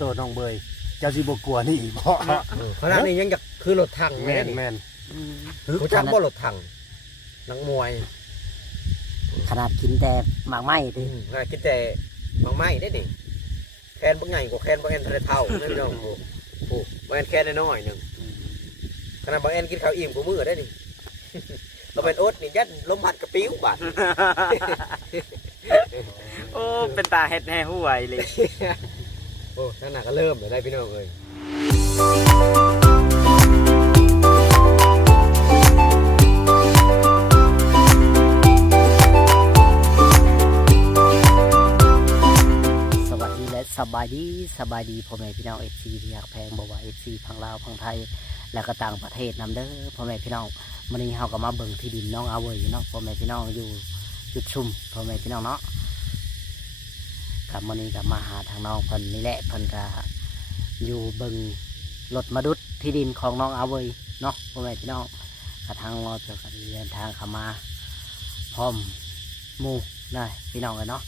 ตัวน้องเบยเจ้าสิบ่กลัวนี่บ่ ขณะนี้ยังอยากคือรถถัง แม่นแม่น รู้จักบ่รถถังนักมวย ขนาดกินแต่หมากไม้ดิ คิดแต่บางไม้ได้ดิแคนบ่ใหญ่กว่าแคนบ่แอนทะเลเท่านั่นพี่น้องโอ้บ่แอนแคนน้อยๆนึงขนาดบ่แอนกินข้าวอิ่มกูมื้อได้ดิเราเป็นโอ๊ตนี่ยัดลมพัดกระปิ้วบาด โอ้เป็นตาเฮ็ดแห่หู้ไวเลย โอ้นั่นน่ะก็เริ่มเลยได้พี่น้องเอ้ย สวัสดีและสบายดีพ่อแม่พี่น้อง FC ที่อยากแพงบ่ว่า FC พังลาวพังไทยและก็ต่างประเทศนำเด้อพ่อแม่พี่น้องมื้อนี้เฮาก็มาเบิ่งที่ดินน้องอาเวยเนาะพ่อแม่พี่น้องอยู่จุดชุมพ่อแม่พี่น้องเนาะกับมื้อนี้ก็มาหาทางน้องเพิ่นนี่แหละเพิ่นก็อยู่เบิ่งรถมาดุดที่ดินของน้องอาเวยเนาะพ่อแม่พี่น้องกระทั่งเราจะเดินทางเข้ามาพร้อมหมู่นะพี่น้องกันเนาะ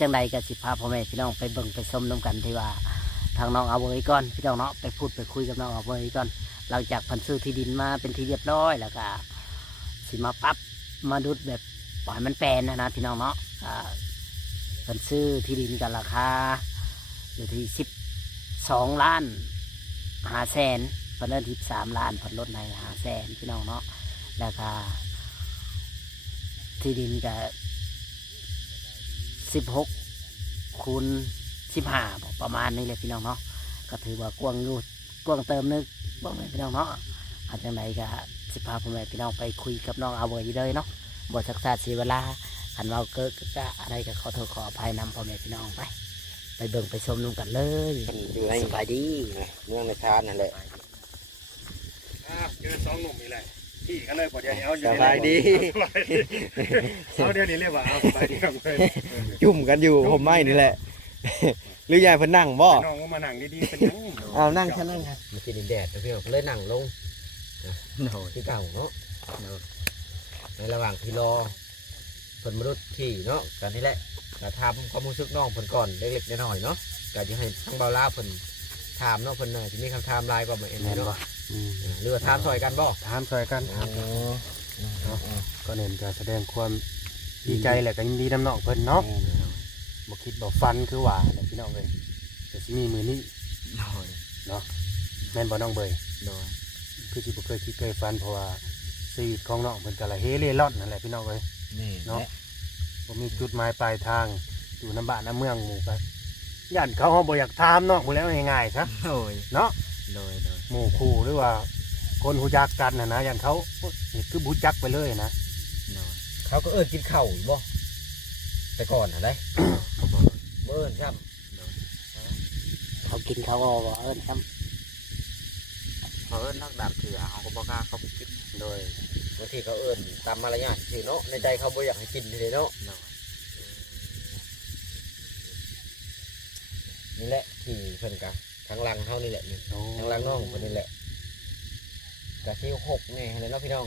จังใดก็สิพาพ่อแม่พี่น้องไปเบิ่งไปชมน้ำกันที่ว่าทางน้องอาเวยก่อนพี่น้องเนาะไปพูดไปคุยกับน้องอาเวยก่อนหลังจากพันซื้อที่ดินมาเป็นที่เรียบร้อยแล้วก็สิมาปรับมาดุดแบบปล่อยมันแปลนนะพี่น้องเนาะพันซื้อที่ดินกันราคาอยู่ที่12,500,000พันเริ่มที่13 ล้านพันลดใน500,000พี่น้องเนาะแล้วก็ที่ดินก็16x15ประมาณนี้เลยพี่น้องเนาะก็ถือว่ากว้างอยู่กว้างเติมนึกบ่แม่พี่น้องเนาะอาจจะไหนก็สิพาพ่อแม่พี่น้องไปคุยกับน้องอาเวยเลยเนาะบ่สักษาเสียเวลาคันเราเกิดก็อะไรก็ขอโทษขออภัยนำพ่อแม่พี่น้องไปเบิ่งไปชมนุ่มกันเลยสบายดี เมืองในชาตินั่นแหละ เจอ2หนุ่มนี่แหละพี่กันเลยบ่เดี๋ยวนี้เอาอยู่ สบายดี เอาเดี๋ยวนี้เรียกว่าเอาสบายดีครับเพิ่น จุ่มกันอยู่ผมไม่นี่แหละ หรือยายเพิ่นนั่งบ่ น้องก็มานั่งดีๆเป็นหยัง เอานั่งแค่นั่งค่ะมันกินแดดนะพี่น้องเลยนั่งลง โน่ ที่เก่าเนาะในระหว่างที่รอเพิ่นมนุษย์ที่เนาะกันนี่แหละก็ถามความรู้สึกน้องเพิ่นก่อนเล็กๆน้อยๆเนาะก็จะให้ทั้งเบาลาเพิ่นถามเนาะเพิ่นน่ะสิมีคำถามหลายกว่าบ่เอ็น แม่น เนาะ บ่ หรือว่าถามซอยกันบ่ ถามช่วยกันก็เน้นการแสดงความดีใจแหละก็ยินดีนำน้องเพิ่นเนาะบ่คิดบ่ฟันคือว่าแหละพี่น้องเอ้ยแต่สิมีมือนี้ โดย เนาะแม่นบ่น้องเบย โดย คือสิบ่เคยคิดเคยฟันเพราะว่าชีวิตของน้องเพิ่นก็ละเฮเร่ร่อนนั่นแหละพี่น้องเอ้ย นี่ เนาะบ่มีจุดหมายปลายทางอยู่น้ำบ้านน้ำเมืองหมู่กันย่านเขาเฮาบ่อยากถามน้องบ่แล้วง่ายๆซะ โดย เนาะ โดย หมู่คู่หรือว่าคนฮู้จักกันน่ะนะย่านเขานี่คือฮู้จักไปเลยนะ โดย เขาก็กินข้าวอยู่บ่แต่ก่อนอะไรเอิ้นครับ เขากินเขาก็บอกเอิ้นซ้ เขาเอิ้นนักดาบเถื่อเขาก็บอกล้าเขาไปกิน โดย บางทีเขาเอิ้นตามมารยาทสิเนาะในใจเขาบ่อยากให้กินเลยเนาะ โดย นี่แหละที่เพิ่นกะทางหลังเฮานี่แหละนี่ทางหลังน้องเพิ่นนี่แหละกะที่6นี่เลยเนาะพี่น้อง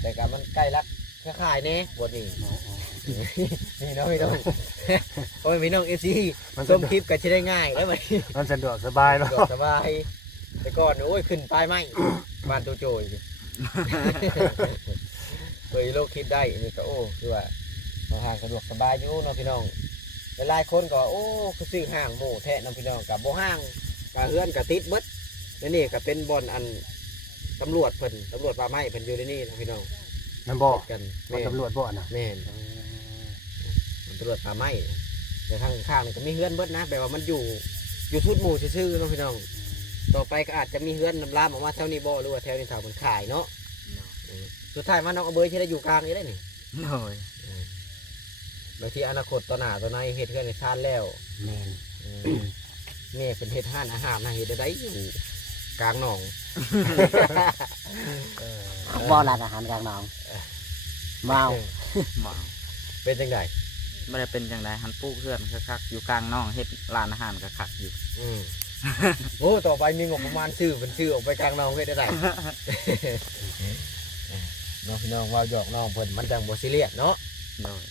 แต่กะมันใกล้รักคล้ายๆแน่บ่นี่นี่เนาะพี่น้องโอ้ยพี่น้อง FC ส้มคลิปก็สิได้ง่ายแล้วบัดนี้ มันสะดวกสบายเนาะ สบายแต่ก่อนโอ้ยขึ้นปลายไม้บ้านโจโจยเคยโลกคิดได้นี่ก็โอ้คือว่าทางสะดวกสบายอยู่เนาะพี่น้องหลายคนก็โอ้คือซื้อห้างหมู่แท้น้องพี่น้องกับบ่ห้างกับเฮือนกับติดเบิดแล้วนี่ก็เป็นบ่อนอันตำรวจเพิ่นตำรวจป่าไม้เพิ่นอยู่ในนี่นะพี่น้อง นั่นบ่ กัน บ่ แม่น ตำรวจบ่น่ะ แม่นตำรวจป่าไม้แต่ทางข้างก็มีเฮือนเบิดนะแปลว่ามันอยู่ชุดหมู่ซื่อๆเนาะพี่น้องต่อไปก็อาจจะมีเฮือนลามออกมาแถวนี้บ่หรือว่าแถวนี้แถวมันขายเนาะสุดท้ายมันน้องเอาเบยที่ได้อยู่กลางนี่ได้นี่ โดย บางทีอนาคตต่อหน้าต่อในเฮ็ดเฮือนในชาติแล้ว ำแม่น แม่เป็นเฮ็ดห้านอาหารนะเฮ็ดได้อยู่กลางหนอง บ่ร้านอาหารกลางหนองเมา หมอ เป็นจังได ไม่ได้เป็นจังไดหันปลูกเพื่อนคักๆอยู่กลางน้องเฮ็ดร้านอาหารก็คักอยู่ โอ้ต่อไปมีงบประมาณซื้อเป็นซื้อออกไปกลางหนองเฮ็ดได้ น้องพี่น้องว่าหยอกน้องเพิ่นมันจังบ่ซีเรียสเนาะ โดย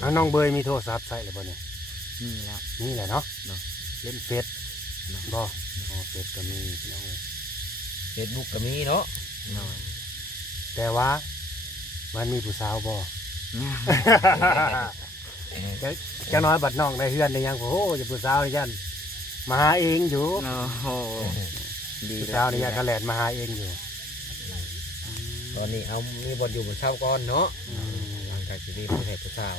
เอาน้องเบยมีโทรศัพท์ใช้หรือบ่เนี่ย นี่แล้ว นี่แหละเนาะ เนาะ อ เล่นเฟซบ่อ๋อเฟซก็มีพี่น้องเอ้ย Facebook ก็มีเนาะ โดย แต่ว่ามันมีผู้สาวบ่ จะน้อยบัดน้องได้เฮือนได้หยังโอ้โหจะผู้สาวนี่ยันมาหาเองอยู่ โอ้โหดี ผู้ แล้ สาว ว นี่ยันกระแลดมาหาเองอยู่ ตอนนี้เอามีบทอยู่บนเช้าก่อนเนาะหลังจากที่มีผู้ให้ผู้สาว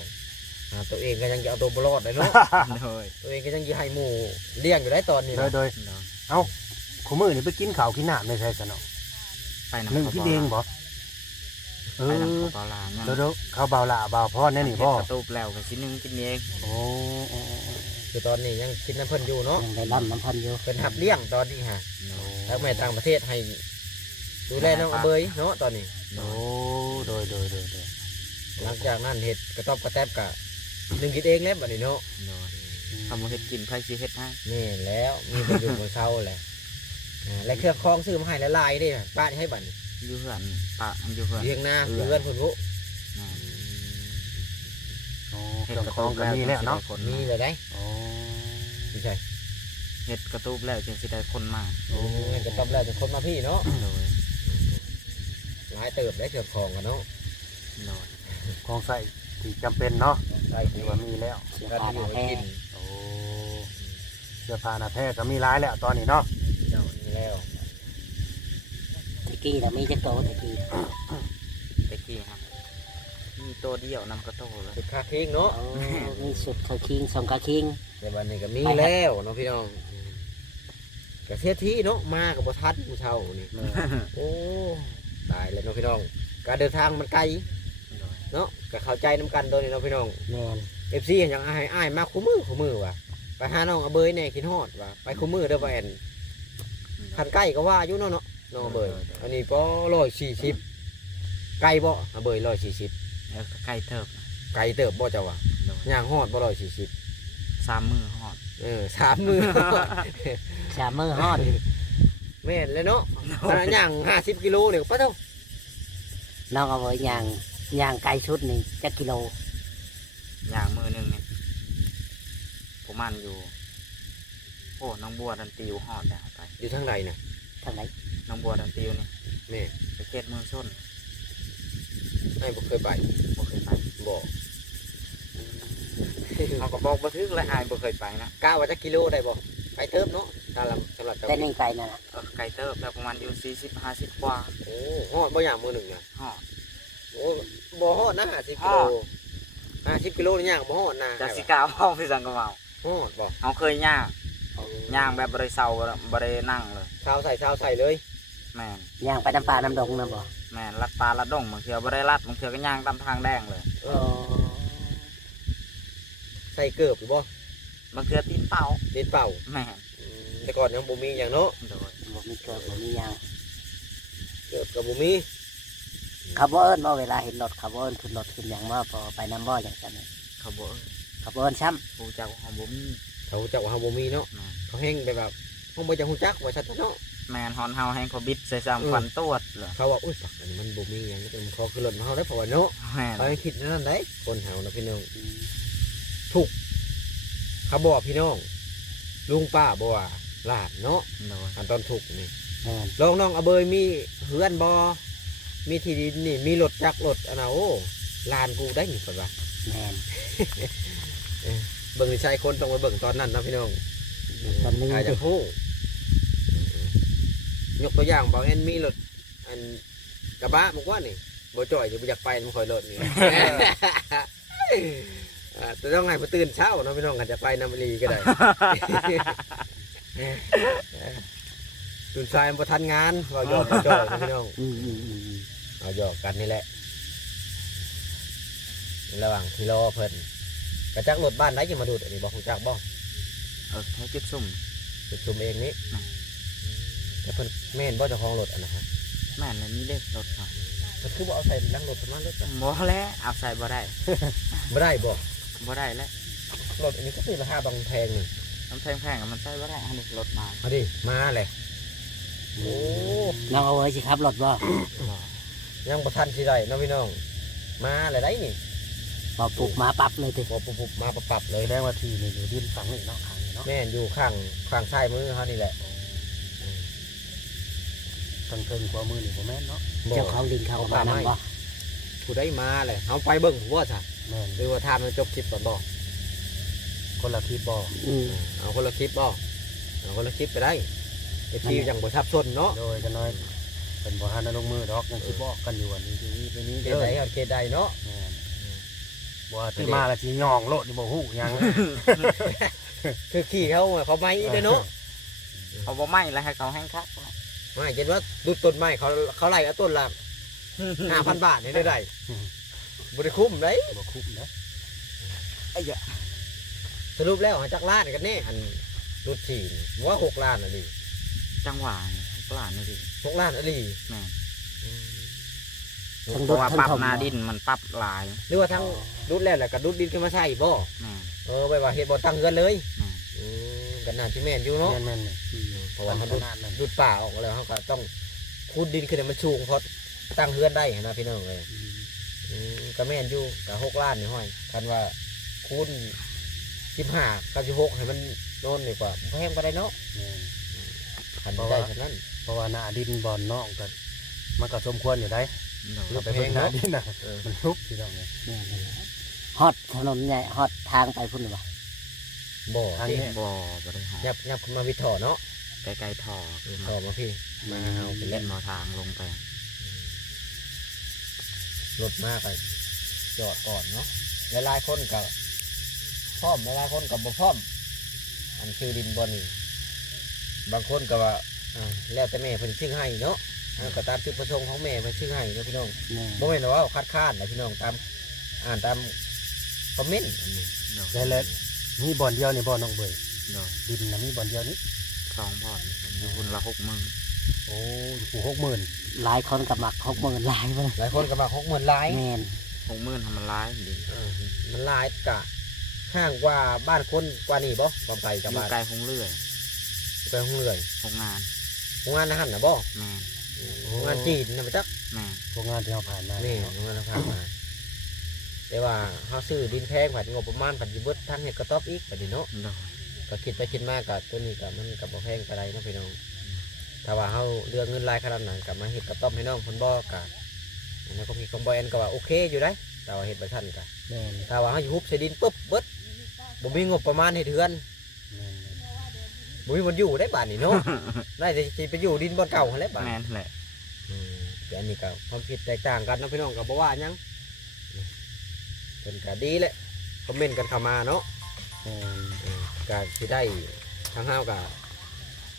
ตัวเองก็ยังจะเอาตัวบรอดเลยเนาะ โดย ตัวเองก็ยังจะให้หมู่เลี้ยงอยู่ได้ตอนนี้ โดย นะ โดย โดย ขมื้อนี่ไปกินข้าวกินน้ำในไสซะเนาะ ไปนำ หนึ่งกินเองบ่เอ ไป อ นำเขาเปล่าลายัง เดี๋ยวเขาเบาละเบาพอแน่นี่บ่ เฮ็ดกระตูบแล้วก็สิหนึงกินเอง โอ้โอ้โอ้ คือตอนนี้ยังกินน้ำเพิ่นอยู่เนาะ ยังได้ร่ำน้ำพันอยู่ เป็นหับเลี้ยงตอนนี้ฮะ โดย แล้วแม่ต่างประเทศให้ดูแลน้องอาเบยเนาะตอนนี้ โอ้โดย หลังจากนั้นเห็ดกระต๊อบกระแทบกะหนึ่งกินเองแล้วบัดนี้เนาะ โดยทำบ่เฮ็ดกินไผสิเฮ็ดให้ นี่แล้วมีบทอยู่บนเช้าแหละและเครื่องคล้องซื้อมาให้ละลายนี่บ้านให้บัดนี้ อยู่เฮือนปะอยู่เฮือน เลี้ยงหน้าเพื่อนคนรู้ นั่น โอ้เครื่องคองก็มีแล้วเนาะ มีเลยได้ โอ้ ไม่ใช่ เฮ็ดกระตูบแล้วจึงสิได้คนมา โอ้กระต๊อบแล้วจะคนมาพี่เนาะ โดย หลายเติบได้เครื่องคล้องกันเนาะ โดย ของใส่ที่จำเป็นเนาะ ใช่ ที่ว่ามีแล้ว เสื้อ การ ผ้า ที่อ หน้า ยู่ แท้ กิน โอ้เสื้อผ้าหน้าแท้ก็มีหลายแล้วตอนนี้เนาะ มีแล้ว ตะกี้น่ะมีจักโตตะกี้ ตะกี้ครับมีตัวเดียวนำกระโตเลย สุดค่าทิ้งเนาะ โอ้มีสุดขาคิงสองขาคิง แต่วันนี้ก็มีแล้วเนาะพี่น้องกระเทียที่เนาะมากับบทัดผู้เช่านี่ โอ้ตายแล้วเนาะพี่น้อง การเดินทางมันไกล โดย เนาะก็เข้าใจน้ำกันตัวนี้เนาะพี่น้อง แม่น FC อย่างอ้ายมาคู่มือว่ะไปหาน้องอาเบยแน่คิดฮอดว่ะไปคู่มือเด้อบ่แอนคันใกล้ก็ว่าอยู่เนาะน้องอาเบยอันนี้ก็140ไกลบ่อาเบย140 ใกล้เทิบ ไกลเติบบ่เจ้าว่ะ โดย ย่างฮอดบ่140 3 มือฮอด 3 มือ ชามือฮอด แม่นเลยเนาะขนาดย่าง50กิโลเนี่ยปะเท่า น้องเอาไว้ย่างไก่ชุดนี่จักกิโล อย่างมือหนึงนี่ผมมันอยู่โอ้น้องบัวดันติวฮอดแล้วไป อยู่ทางใดน่ะ ทางไหน น้องบัวดันติวนี่ แม่ ไปเขตเมืองชน ให้บ่เคยไป บ่เคยไป บ่ เขาก็บอกบ่ถึกและอายบ่เคยไปนะ กล้าว่าจะกิโลได้บ่ไปเติบเนาะสำหรับเจ้า แต่นิ่งไก่นั่นน่ะ ไกลเติบแล้วประมาณอยู่40 50กว่า โอ้ฮอดบ่อย่างมือหนึ่งน่ะ ฮอด โอ้บ่ฮอดนะ50กิโล50กิโลนี่ย่างบ่ฮอดนะ จากสิกล้าเว้าพี่สังก็เว้า ฮอดบ่ เฮาเคยย่างแบบบ่ได้เซาบ่ได้นั่งเลย ชาวใส่เลย แม่น ย่างไปน้ำปลาน้ำดงนะบ่ แม่นลัดปลาลัดดงบางเทื่อบ่ได้ลัดบางเทื่อก็ย่างตามทางแดงเลย เออใส่เกือบหรือบ่ บางเทื่อตีนเป้า เด็ดเป่า แม่น แต่ก่อนยังบ่มีอย่างเนาะ โดย บ่มีเกิดบ่มีหยัง เกือบก็บ่มี เขาบ่เอิ้นบ่เวลาเห็นรถเขาบ่เอิ้นขึ้นรถขึ้นหยังบ่พอไปน้ำบ่อย่างซั่นนี่ เขาบ่ เขาบ่เอิ้นซ้ำ ผู้เจ้าของบ่มี เขาจักว่าเฮาบ่มีเนาะ แม่น เขาแห้งแบบเฮาบ่จักฮู้จักว่าชัดเนาะ แม่นฮอนเฮาให้เขาบิดใส่ซ้ำฟันตวดเลย เขาว่าอุ้ยปักอันนี้มันบ่มีหยังมันขอขึ้นรถมาเฮาได้เพราะว่าเนาะ แม่น เขาให้คิดนั่นได้คนเฮานะพี่น้องเขาบอกพี่น้องลุงป้าบ่ว่าหลานเนาะ โดย อันตอนถูกนี่ แม่น ลองน้องอาเบยมีเฮือนบ่มีที่ดินนี่มีรถจักรรถอันน่ะโอ้หลานกูได้นี่เพิ่นว่า แม่น เบิ่งนิสัยคนต้องมาเบิ่งตอนนั้นนะพี่น้อง ตอนนี้ อาจจะฮู้ยกตัวอย่างบอกเอ็นมีรถอันกระบะบอกว่านี่บ่จ่อยจะบ่อยากไปมันคอยรถนี่ แต่ต้องให้มาตื่นเช้าเนาะพี่น้องกันจะไปน้ำลีก็ได้ ตื่นสายมาทันงานเราหยอกกันจ่อยนะพี่น้อง อืม เอาหยอกกันนี่แหละระหว่างที่รอเพิ่นกระจักรถบ้านไหนจะมาดูดอันนี้บอกคุณจักบอก แค่จุดซุ่ม จุดซุมเองนี่แต่เพิ่นแม่นบ่เจ้าของรถอันนะฮะ แม่นเลยมีเด้รถเขา เพิ่นคือบ่เอาใส่หลังรถประมาณรถจ้ะ บ่แล้วเอาใส่บ่ได้ บ่ได้บ่ บ่ได้แล้ว รถอันนี้ก็คือราคาบางแพงนี่ น้ำแพงๆอะมันใส่บ่ได้อันนี้รถมา เอาดิมาเลยโอ้ น้องเอาไว้สิครับรถบ่ ยังบ่ทันสิได้เนาะพี่น้องมาเลยได้นี่ บ่ปลุกมาปรับเลยติ บ่ปุ๊บๆมาปรับๆเลย แสดงว่าที่นี่อยู่ดินฝังนี่เนาะขังนี่เนาะ แม่นอยู่ข้างซ้ายมือเขานี่แหละ ทางเทิงขวามือนี่บ่แม่นเนาะ เจ้าของดินเขาก็มานำบ่ ผู้ได้มาเลยเขาไปเบิ่งผมว่าจ้ะ แม่น หรือว่าทานมันจบคลิปก่อนบอก คนละคลิปบ่ เอาคนละคลิปบอกเอาคนละคลิปไปได้ไอ้ที่ยังบ่ทับซ้นเนาะ โดยกันน้อยเป็นบ่ทันได้ลงมือดอกยังสิบอกกันอยู่ว่านี่ทีนี้ทีนี้ เก เด้ ด อ ใดเอาเกดใดเนาะ แม่นบ่ว่าที่มาแล้วสิย่องโลดนี่บ่ฮู้หยัง คือขี่เขาไม้ด้วยเนาะ เขาบ่ไหม้แล้วให้เขาแห้งคัก ไม่เห็นว่าดูต้นไม้เขาไล่เอาต้นละ5,000 บาทนี่ได้ได้บ่ได้คุ้มเลย บ่คุ้มนะ สรุปแล้วจักล้านกันแน่อันรุด4นี่ว่า6 ล้านอ่ะดิ จังหวะปลานี่ดิ 6 ล้านอ่ะดิ แม่น ทั้ง เพ ดุ ราะว่า ทั้ง ปรับ ถม หนาดินมันปรับหลาย หรือว่าทั้งรุดแล้วก็รุดดินขึ้นมาใส่บ่ แม่น ไปว่าเฮ็ดบ่ตั้งเงินเลย แม่น กันน่าที่แม่นอยู่เนาะ แม่นๆนี่ เพราะว่าเขา ขนาดนั้น ดูดป่าออกแล้วเขาก็ต้องขุดดินขึ้นให้มันสูงเพราะตั้งเฮือนได้นะพี่น้องเลยก็แม่นอยู่กับ6 ล้านนี่ห้อยคันว่าคูณ15กับ16ให้มันโน่นดีกว่าแพงก็ได้เนาะ แม่น คันได้ฉะนั้น เพราะว่าหน้าดินบ่อนนอกก็มันก็สมควรอยู่ได้ โดย เราไปเบิ่งหน้าดินน่ะ เออ มันลุกพี่น้องเนี่ย แม่นฮอดถนนใหญ่ฮอดทางไปพุ่นบ่ บ่ ทาง ที่ นี้ บ่บ่ได้หอ ยับขึ้นมาวิถอเนาะ ใกล้ๆท่อ ถอมาพี่มาเอาไป เล่ เล่ น น มาทางลงไป รถมากไปจอดก่อนเนาะหลายๆคนกับพร้อมหลายๆคนกับบ่พร้อมอันชื่อดินบนนี่บางคนก็ว่าแล้วแต่แม่เพิ่นชื่อให้เนาะก็ตามจุดประสงค์ของแม่เพิ่นชื่อให้เนาะพี่น้อง แม่น บ่แม่นว่าคัดค้านนะพี่น้องตามอ่านตามคอมเมนต์อันนี้ โดย แล้วมีบ่อนเดียวนี่บ่อนน้องเบย โดย ดินน่ะมีบ่อนเดียวนี้ 2พอดอยู่คนละ60,000 โอ้อยู่ผู้60,000 หลายคนก็มัก60,000หลายบ่ หลายคนก็มา60,000หลาย แม่น 60,000ทำมันร้ายดิน มันหลายกะห่างกว่าบ้านคนกว่านี่บ่ความไกล อ กับ ยู่ บ้าน ไกลคงเลื่อย ไกลห้องเลื่อย คงงาน โรงงานอาหารน่ะบ่ แม่น โรงงานจีนน่ะบ่จัก แม่น พวกงานที่เราผ่านมา นี่ เนาะ โรงงานผ่านมาแต่ว่าเฮาซื้อดินแพงผัดงบประมาณผัดสิเบิดทั้งเฮ็ดกระต๊อบอีกบัดนี้เนาะ โดย ก็คิดไปคิดมาก็ตัวนี้ก็มันก็บ่แพงปานใดเนาะพี่น้องถ้าว่าเฮาเลือกเงินหลายขนาดนั้นก็มาเฮ็ดกระต๊อบให้น้องเพิ่นบ่ก็อันนั้นก็มีคอมบอยอันก็ว่าโอเคอยู่ได้แต่ว่าเฮ็ดบ่ทันก็ แม่น ถ้าว่าเขาอยู่ฮุบใส่ดินปุ๊บเบิดบ่มีงบประมาณให้เทือน แม่น บ่มีคนอยู่ได้บ้านนี่เนาะ ได้แต่สิไปอยู่ดินบ่อนเก่าหั่นแหละบ้าน แม่นแหละ แต่อันนี้ก็ความคิดแตกต่างกันเนาะพี่น้องก็บ่ว่าหยังเพิ่นก็ดีแหละคอมเมนต์กันเข้ามาเนาะ แม่น ก็สิได้ทางเฮาก็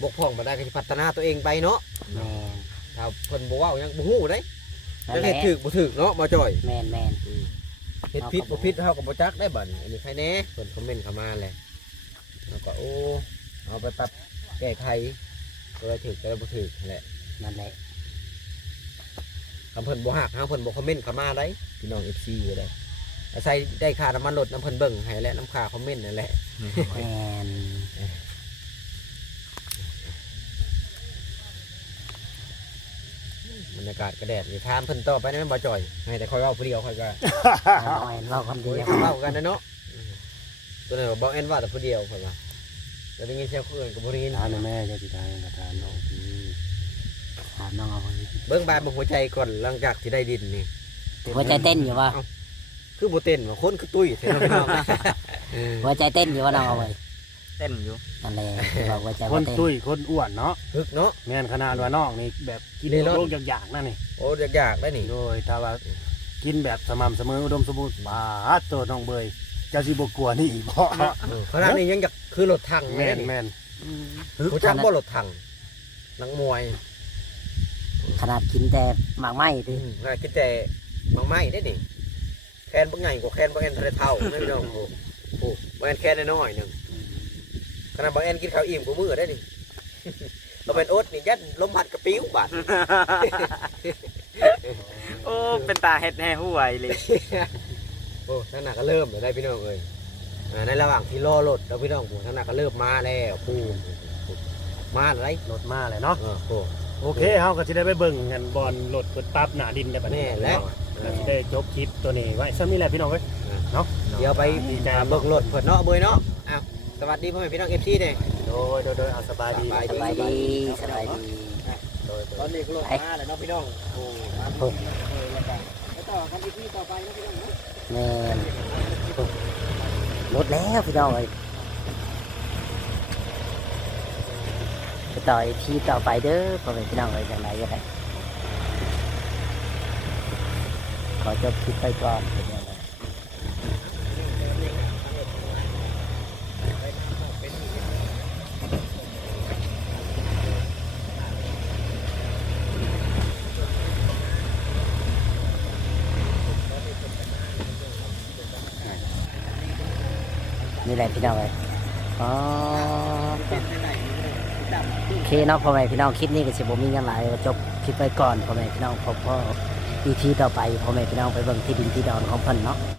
บกพร่องบ่ได้ก็สิพัฒนาตัวเองไปเนาะ แม่น ถ้าเพิ่นบ่เว้าหยังบ่ฮู้เด้ นั่ จะ นแห เฮ็ ละ ดถูกบ่ถูกเนาะบ่จ่อย แม่นแม่น เฮ็ดผิดบ่ผิดเฮาก็บ่จักได้บัดนี้อันนี้ใครแน่เพิ่นคอมเมนต์เข้ามาแหละแล้วก็โอ้เอาไปปรับแก้ไขตัวถูกตัวบ่ถูกนั่นแหละ นั่นแหละ คำเพิ่นบ่ฮักเฮาเพิ่นบ่คอมเมนต์เข้ามาได้พี่น้อง FC ก็ได้อาศัยได้ค่าน้ำมันรถน้ำเพิ่นเบิ่งให้และน้ำค่าคอมเมนต์นั่นแหละ แม่น บรรยากาศกระแดดนี่ถามเพิ่นต่อไปได้แม่นบ่จ่อยให้แต่คอยเว้าผู้เดียวคอยก็ น้อยเราคนเดียว เว้ากันนะเนาะตัวนั้นบ่แอนว่าแต่ผู้เดียวค่อยว่าแล้วได้ยินเสียงคนอื่นก็บ่ได้ยิน ถามแม่เจ้าสิทางก็ถามน้องที่ ถามน้องเอาไว้ เบิ่งแบบหัวใจก่อนหลังจากที่ได้ดินนี่ หัวใจเต้นอยู่ว่า คือบ่เต้นว่าคนคือตุ้ยแท้เนาะพี่น้อง หัวใจเต้นอยู่ว่าน้องเอาไว้ เต้นอยู่ นั่นแหละที่ว่าหัวใจ ค ว่าน เต้น ตุ้ยคนอ้วนเนาะ ฮึกเนาะ แม่นขนาดว่าน้องนี่แบบกิน เล่ร่อน โลกอยากๆนั่นนี่ โอ้อยากได้นี่ โดยถ้าว่ากินแบบสม่ำเสมออุดมสมบูรณ์บาดตัวน้องเบยเจ้าสิบ่กลัวนี่อีกบ่ ขนาดนี้ยังอยากคือรถถัง แม่น นี่ แม่น ผู้จักบ่รถถังนักมวย ขนาดกินแต่หมากไม้ติ ขนาดคิดแต่บางไม้ได้นี่แคนบ่ใหญ่กว่าแคนบ่แอนทะเลเท่านั่นพี่น้องโอ้โหบ่แอนแคนน้อยๆหนึงขนาดบ่แอนกินข้าวอิ่มกว่ามื้อได้นี่ เราเป็นโอ๊ตนี่ยัดลมพัดกระปิ้วบาด โอ้เป็นตาเฮ็ดแน่ห่วยเลย โอ้ท่านน่ะก็เริ่มได้พี่น้องเอ้ยในระหว่างที่รอรถแล้วพี่น้องผมท่านน่ะก็เริ่มมาแล้วปูมาอะไร รถมาเลยเนาะ โอ้ โอเคเฮาก็สิได้ไปเบิ่งกันบอลรถเปิดปั๊บหน้าดินได้บัดนี้ แน่แล้ว ก็สิได้จบคลิปตัวนี้ไว้ซ้ำนี่แหละพี่น้องเอ้ย เดี๋ยวไป ดีใจ เบิกรถเพิ่นเนาะเบยเนาะอ้าว สวัสดีพ่อแม่พี่น้อง FC เด้ โดยเอาสบายดี สบาย สบายดีสบายดี ตอนนี้ก็ลงมาแล้วเนาะพี่น้องโอ้มาแล้วกันแล้วต่อกันอีกที่ต่อไปนะพี่น้องเนาะ แม่นรถแล้วพี่น้องเอ้ยไปต่ออีกที่ต่อไปเด้อพ่อแม่พี่น้องเอ้ยจังไดก็ได้ขอจบคลิปไปก่อนเป็นยังไงนี่แหละพี่น้องเอ้ยอ๋อ โอเคเนาะพ่อแม่พี่น้องคลิปนี้ก็สิบ่มีกันหลายจบคลิปไปก่อนพ่อแม่พี่น้องพบพ่ออีพีต่อไปพ่อแม่พี่น้องไปเบิ่งที่ดินที่ดอนของเพิ่นเนาะ